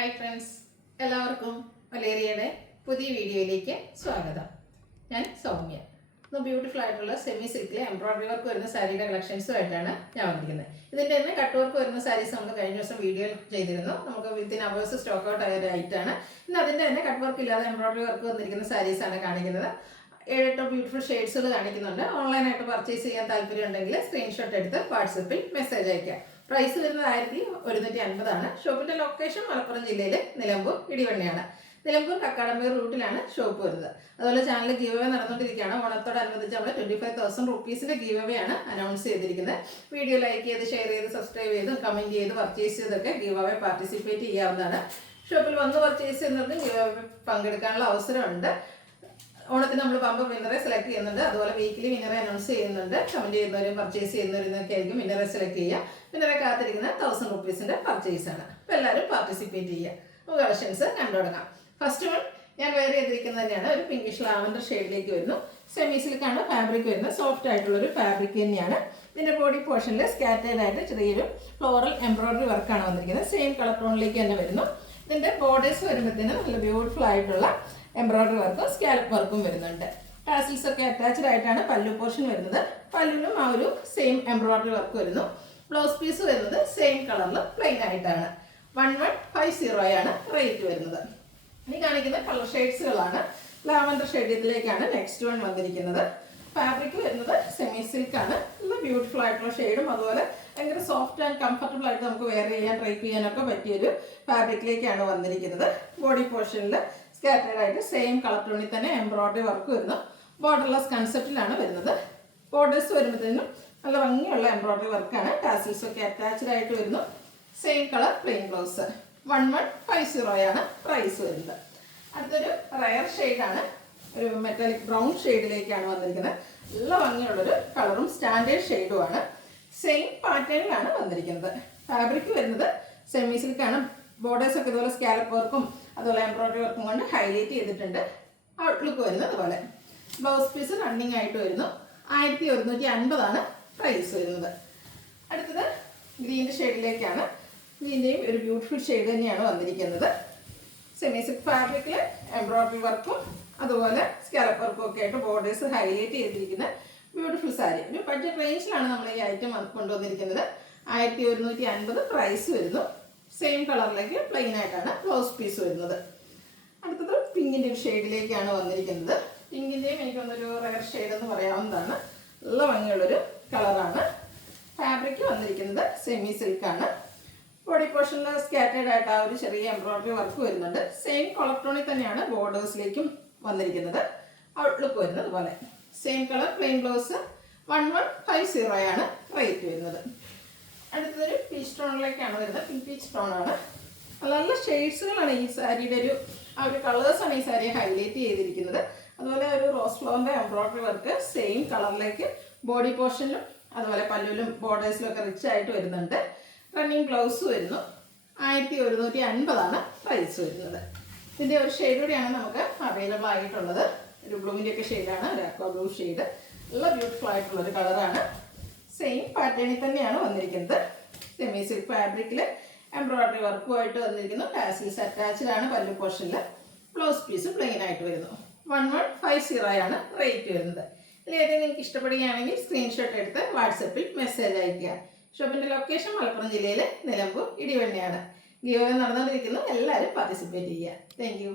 Hi friends, എല്ലാവർക്കും മലേറിയയുടെ പുതിയ വീഡിയോയിലേക്ക് സ്വാഗതം. ഞാൻ സൗമ്യ. ഇന്ന് ബ്യൂട്ടിഫുൾ ആയിട്ടുള്ള സെമി സിൽക്കിലെ എംബ്രോയിഡറി വർക്ക് വരുന്ന സാരിയുടെ കളക്ഷൻസുമായിട്ടാണ് ഞാൻ വന്നിരിക്കുന്നത്. ഇതിൻ്റെ തന്നെ കട്ട് വർക്ക് വരുന്ന സാരീസ് നമ്മൾ കഴിഞ്ഞ ദിവസം വീഡിയോ ചെയ്തിരുന്നു. നമുക്ക് വിത്തിൻ അവേഴ്സ് സ്റ്റോക്ക് ഔട്ട് ആയ ഒരു ഐറ്റാണ്. ഇന്ന് അതിൻ്റെ തന്നെ കട്ട് വർക്ക് ഇല്ലാതെ എംബ്രോയിഡറി വർക്ക് വന്നിരിക്കുന്ന സാരീസാണ് കാണിക്കുന്നത്. 7-8 ബ്യൂട്ടിഫുൾ ഷെയ്ഡ്സുകൾ കാണിക്കുന്നുണ്ട്. ഓൺലൈനായിട്ട് പർച്ചേസ് ചെയ്യാൻ താല്പര്യം ഉണ്ടെങ്കിൽ സ്ക്രീൻഷോട്ട് എടുത്ത് വാട്സപ്പിൽ മെസ്സേജ് അയക്കാം. പ്രൈസ് വരുന്നത് 1150 ഷോപ്പിന്റെ ലൊക്കേഷൻ മലപ്പുറം ജില്ലയിൽ നിലമ്പൂർ ഇടിവണ്ണിയാണ്. നിലമ്പൂർ കക്കാടമ്പൂർ റൂട്ടിലാണ് ഷോപ്പ് വരുന്നത്. അതുപോലെ ചാനൽ ഗീവ് അവേ നടന്നുകൊണ്ടിരിക്കുകയാണ്. ഓണത്തോടനുബന്ധിച്ച് നമ്മൾ 25,000 റുപ്പീസിന്റെ ഗീവ് അവേ ആണ് അനൗൺസ് ചെയ്തിരിക്കുന്നത്. വീഡിയോ ലൈക്ക് ചെയ്ത് ഷെയർ ചെയ്ത് സബ്സ്ക്രൈബ് ചെയ്ത് കമന്റ് ചെയ്ത് പർച്ചേസ് ചെയ്തൊക്കെ ഗീവ് അവേ പാർട്ടിസിപ്പേറ്റ് ചെയ്യാവുന്നതാണ്. ഷോപ്പിൽ വന്ന് പർച്ചേസ് ചെയ്യുന്നവർക്ക് ഗീവ് അവേ പങ്കെടുക്കാനുള്ള അവസരമുണ്ട്. ഓണത്തിന് നമ്മൾ ബമ്പർ വിന്നറെ സെലക്ട് ചെയ്യുന്നുണ്ട്. അതുപോലെ വീക്കിലി വിന്നറെ അനൗൺസ് ചെയ്യുന്നുണ്ട്. കമന്റ് ചെയ്യുന്നവരും പർച്ചേസ് ചെയ്യുന്നവരൊക്കെ ആയിരിക്കും വിന്നറെ സെലക്ട് ചെയ്യുക. വിന്നറെ കാത്തിരിക്കുന്ന 1000 റുപ്പീസിന്റെ പർച്ചേസ് ആണ്. അപ്പോൾ എല്ലാവരും പാർട്ടിസിപ്പേറ്റ് ചെയ്യുക. നമുക്ക് കളക്ഷൻസ് കണ്ടു തുടങ്ങാം. ഫസ്റ്റ് വൺ ഞാൻ വെയർ ചെയ്തിരിക്കുന്നത് തന്നെയാണ്. ഒരു പിങ്കിഷ് ലാവൻഡർ ഷെയ്ഡിലേക്ക് വരുന്നു. സെമി സിൽക്കാണ് ഫാബ്രിക് വരുന്നത്. സോഫ്റ്റ് ആയിട്ടുള്ളൊരു ഫാബ്രിക് തന്നെയാണ്. ഇതിന്റെ ബോഡി പോർഷനിൽ സ്കാറ്റേഡ് ആയിട്ട് ചെറിയൊരു ഫ്ലോറൽ എംബ്രോയിഡറി വർക്കാണ് വന്നിരിക്കുന്നത്. സെയിം കളർ ടോണിലേക്ക് തന്നെ വരുന്നു. ഇതിന്റെ ബോർഡേഴ്സ് വരുമ്പോഴത്തേനും നല്ല ബ്യൂട്ടിഫുൾ ആയിട്ടുള്ള എംബ്രോയിഡറി വർക്കും സ്കാലപ്പ് വർക്കും വരുന്നുണ്ട്. ടാസിൽസ് ഒക്കെ അറ്റാച്ച്ഡ് ആയിട്ടാണ് പല്ലു പോർഷൻ വരുന്നത്. പല്ലുവിലും ആ ഒരു സെയിം എംബ്രോയിഡറി വർക്ക് വരുന്നു. ബ്ലൗസ് പീസ് വരുന്നത് സെയിം കളറിൽ പ്ലെയിൻ ആയിട്ടാണ്. 1150 ആണ് റേറ്റ് വരുന്നത്. ഇനി കാണിക്കുന്ന കളർ ഷെയ്ഡ്സുകളാണ്. ലാവൻഡർ ഷെയ്ഡിലേക്കാണ് നെക്സ്റ്റ് വൺ വന്നിരിക്കുന്നത്. ഫാബ്രിക് വരുന്നത് സെമി സിൽക്ക് ആണ്. നല്ല ബ്യൂട്ടിഫുൾ ആയിട്ടുള്ള ഷെയ്ഡും അതുപോലെ ഭയങ്കര സോഫ്റ്റ് ആൻഡ് കംഫർട്ടബിൾ ആയിട്ട് നമുക്ക് വെയർ ചെയ്യാൻ ട്രൈപ്പ് ചെയ്യാനൊക്കെ പറ്റിയൊരു ഫാബ്രിക്കിലേക്കാണ് വന്നിരിക്കുന്നത്. ബോഡി പോർഷനിൽ സ്കാറ്റേഡ് ആയിട്ട് സെയിം കളർ ടോണിൽ തന്നെ എംബ്രോയിഡറി വർക്ക് വരുന്നു. ബോർഡർലെസ് കൺസെപ്റ്റിലാണ് വരുന്നത്. ബോർഡേഴ്സ് വരുന്നതിനും നല്ല ഭംഗിയുള്ള എംബ്രോയിഡറി വർക്കാണ്. ടാസിൽസ് ഒക്കെ അറ്റാച്ച്ഡ് ആയിട്ട് വരുന്നു. Same colour plain blouse. 1150 ആണ് പ്രൈസ് വരുന്നത്. അടുത്തൊരു റയർ ഷെയ്ഡാണ്. ഒരു മെറ്റാലിക് ബ്രൗൺ ഷെയ്ഡിലേക്കാണ് വന്നിരിക്കുന്നത്. നല്ല ഭംഗിയുള്ളൊരു കളറും സ്റ്റാൻഡേർഡ് ഷെയ്ഡുമാണ്. സെയിം പാറ്റേണിലാണ് വന്നിരിക്കുന്നത്. ഫാബ്രിക് വരുന്നത് സെമി സിൽക്കാണ്. ബോർഡേഴ്സ് ഒക്കെ ഇതുപോലെ സ്കാലപ്പ് വർക്കും അതുപോലെ എംബ്രോയിഡറി വർക്കും കൊണ്ട് ഹൈലൈറ്റ് ചെയ്തിട്ടുണ്ട്. ഔട്ട്ലുക്ക് വരുന്നത് അതുപോലെ. ബ്ലൗസ് പീസ് റണ്ണിങ് ആയിട്ട് വരുന്നു. 1150 ആണ് പ്രൈസ് വരുന്നത്. അടുത്തത് ഗ്രീൻ്റെ ഷെയ്ഡിലേക്കാണ്. ഗ്രീൻ്റെയും ഒരു ബ്യൂട്ടിഫുൾ ഷെയ്ഡ് തന്നെയാണ് വന്നിരിക്കുന്നത്. സെമി സിൽക്ക് ഫാബ്രിക്കിൽ എംബ്രോയിഡറി വർക്കും അതുപോലെ സ്കാലപ്പ് വർക്കും ഒക്കെ ആയിട്ട് ബോർഡേഴ്സ് ഹൈലൈറ്റ് ചെയ്തിരിക്കുന്ന ബ്യൂട്ടിഫുൾ സാരി. ഒരു ബഡ്ജറ്റ് റേഞ്ചിലാണ് നമ്മൾ ഈ ഐറ്റം കൊണ്ടുവന്നിരിക്കുന്നത്. 1150 പ്രൈസ് വരുന്നു. സെയിം കളറിലേക്ക് പ്ലെയിൻ ആയിട്ടാണ് ബ്ലൗസ് പീസ് വരുന്നത്. അടുത്തത് പിങ്കിൻ്റെ ഒരു ഷെയ്ഡിലേക്കാണ് വന്നിരിക്കുന്നത്. പിങ്കിൻ്റെയും എനിക്കൊന്നൊരു റയർ ഷെയ്ഡ് എന്ന് പറയാവുന്നതാണ്. നല്ല ഭംഗിയുള്ളൊരു കളറാണ്. ഫാബ്രിക് വന്നിരിക്കുന്നത് സെമി സിൽക്കാണ്. ബോഡി പോർഷനിൽ സ്കാറ്റേഡ് ആയിട്ട് ആ ഒരു ചെറിയ എംബ്രോയിഡറി വർക്ക് വരുന്നുണ്ട്. സെയിം കളർ ടോണിൽ തന്നെയാണ് ബോർഡേഴ്സിലേക്കും വന്നിരിക്കുന്നത്. ഔട്ട്ലുക്ക് വരുന്നത് അതുപോലെ. Same colour plain blouse. 1150 ആണ് റേറ്റ് വരുന്നത്. അടുത്തതൊരു പീച്ച് ടോണിലേക്കാണ് വരുന്നത്. പിങ്ക് പീച്ച് ടോണാണ്. നല്ല നല്ല ഷെയ്ഡ്സുകളാണ് ഈ സാരിയുടെ ആ ഒരു കളേഴ്സാണ് ഈ സാരിയെ ഹൈലൈറ്റ് ചെയ്തിരിക്കുന്നത്. അതുപോലെ ഒരു റോസ് ഫ്ലവറിൻ്റെ എംബ്രോയിഡറി വർക്ക് സെയിം കളറിലേക്ക് ബോഡി പോർഷനിലും അതുപോലെ പല്ലുവിലും ബോർഡേഴ്സിലും ഒക്കെ റിച്ച് ആയിട്ട് വരുന്നുണ്ട്. റണ്ണിങ് ബ്ലൗസ് വരുന്നു. 1150 ആണ് പ്രൈസ് വരുന്നത്. ഇതിൻ്റെ ഒരു ഷെയ്ഡ് കൂടിയാണ് നമുക്ക് അവൈലബിൾ ആയിട്ടുള്ളത്. ഒരു ബ്ലൂവിൻ്റെ ഒക്കെ ഷെയ്ഡാണ്. ഒരു അക്വാ ബ്ലൂ ഷെയ്ഡ്. നല്ല ബ്യൂട്ടിഫുൾ ആയിട്ടുള്ളൊരു കളറാണ്. സെയിം പാറ്റേണിൽ തന്നെയാണ് വന്നിരിക്കുന്നത്. സെമി സിൽക്ക് ഫാബ്രിക്കിൽ എംബ്രോയിഡറി വർക്കുമായിട്ട് വന്നിരിക്കുന്നു. ടാസിൽസ് അറ്റാച്ച്ഡ് ആണ് പല്ലു പോർഷനിൽ. ബ്ലൗസ് പീസ് പ്ലെയിൻ ആയിട്ട് വരുന്നു. 1150 ആണ് റേറ്റ് വരുന്നത്. ഇതിലേതെങ്കിലും നിങ്ങൾക്ക് ഇഷ്ടപ്പെടുകയാണെങ്കിൽ സ്ക്രീൻഷോട്ട് എടുത്ത് വാട്സപ്പിൽ മെസ്സേജ് അയയ്ക്കുക. ഷോപ്പിൻ്റെ ലൊക്കേഷൻ മലപ്പുറം ജില്ലയിലെ നിലമ്പൂർ ഇടിവണ്ണിയാണ്. ഗീവ് അവേ നടന്നുകൊണ്ടിരിക്കുന്നു. എല്ലാവരും പാർട്ടിസിപ്പേറ്റ് ചെയ്യുക. Thank you.